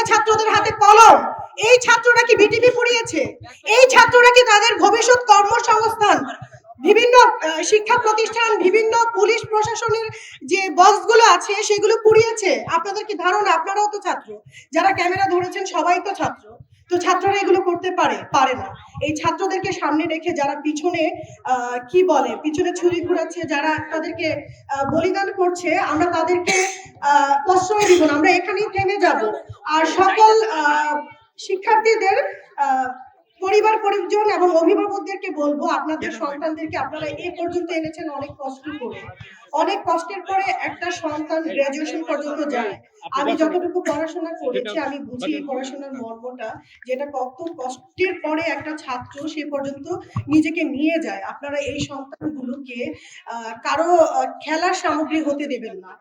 যে ছাত্রদের হাতে কলম। এই ছাত্ররা কি বিটিভি পুড়িয়েছে? এই ছাত্ররা কি তাদের ভবিষ্যৎ কর্মসংস্থান? বিভিন্ন শিক্ষা প্রতিষ্ঠান, বিভিন্ন পুলিশ প্রশাসনের যে বক্সগুলো আছে, সেগুলো পুড়িয়েছে। আপনাদের কি ধারণা? আপনারাও তো ছাত্র। যারা ক্যামেরা ধরেছেন, সবাই তো ছাত্র। তো ছাত্ররা এগুলো করতে পারে পারে না। এই ছাত্রদেরকে সামনে রেখে যারা পিছনে কি বলে? পিছনে ছুরি ঘুরাচ্ছে, যারা তাদেরকে বলিদান করছে, আমরা তাদেরকে প্রশ্রয় দিব না। আমরা এখানেই থেমে যাব। আর সকল আহ, শিক্ষার্থীদের আহ, পরিবার পরিজন এবং অভিভাবকদেরকে বলব আপনাদের সন্তানদেরকে আপনারা এ পর্যন্ত এনেছেন অনেক কষ্ট করে। অনেক কষ্টের পরে একটা সন্তান গ্রাজুয়েশন পর্যন্ত যায়। আমি যতটুকু পড়াশোনা করেছি আমি বুঝি এই পড়াশোনার মর্মটা যেটা কত কষ্টের পরে একটা ছাত্র সে পর্যন্ত নিজেকে নিয়ে যায়। আপনারা এই সন্তানগুলোকে কারও খেলার সামগ্রী হতে দেবেন না।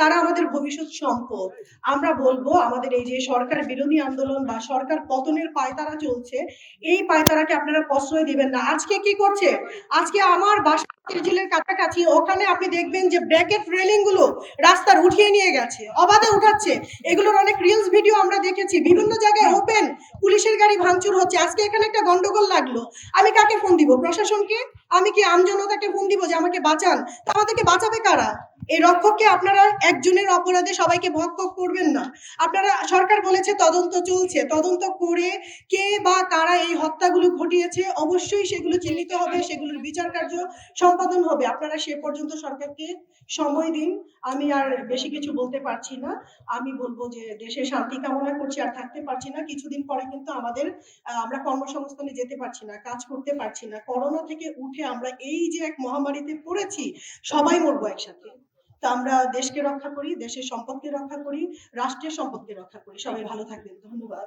তারা আমাদের ভবিষ্যৎ সম্পদ। আমরা বলব আমাদের এই যে সরকার বিরোধী আন্দোলন বা সরকার পতনের পায়তারা চলছে এই পায়তারাকে আপনারা প্রশ্রয় দিবেন না। আজকে কি করছে? আজকে আমার বাসা জেলের কাছাকাছি, ওখানে আপনি দেখবেন যে ব্র্যাকেট রেলিংগুলো রাস্তার উঠিয়ে নিয়ে গেছে, অবাধে উঠাচ্ছে। এগুলোর অনেক রিলস ভিডিও আমরা দেখেছি। বিভিন্ন জায়গায় ওপেন পুলিশের গাড়ি ভাঙচুর হচ্ছে। আজকে এখানে একটা গন্ডগোল লাগল। আমি কাকে ফোন দিব? প্রশাসনকে? আমি কি আমজনতাকে ফোন দিব যে আমাকে বাঁচান? তা আমাদেরকে বাঁচাবে কারা? এই রক্ষককে আপনারা একজনের অপরাধে সবাইকে ভক্ষক করবেন না। আপনারা, সরকার বলেছে তদন্ত চলছে। তদন্ত করে কে বা কারা এই হত্যাগুলো ঘটিয়েছে, অবশ্যই সেগুলো চিহ্নিত হবে, সেগুলোর বিচার কার্য সম্পাদন হবে। আপনারা সে পর্যন্ত সরকারকে সময় দিন। আমি আর বেশি কিছু বলতে পারছি না। আমি বলব যে দেশে শান্তি কামনা করছি, আর থাকতে পারছি না। কিছুদিন পরে কিন্তু আমাদের আমরা কর্মসংস্থানে যেতে পারছি না, কাজ করতে পারছি না। করোনা থেকে উঠে আমরা এই যে এক মহামারীতে পড়েছি, সবাই মরবো একসাথে। তা আমরা দেশকে রক্ষা করি, দেশের সম্পদকে রক্ষা করি, রাষ্ট্রের সম্পদকে রক্ষা করি। সবাই ভালো থাকবেন। ধন্যবাদ।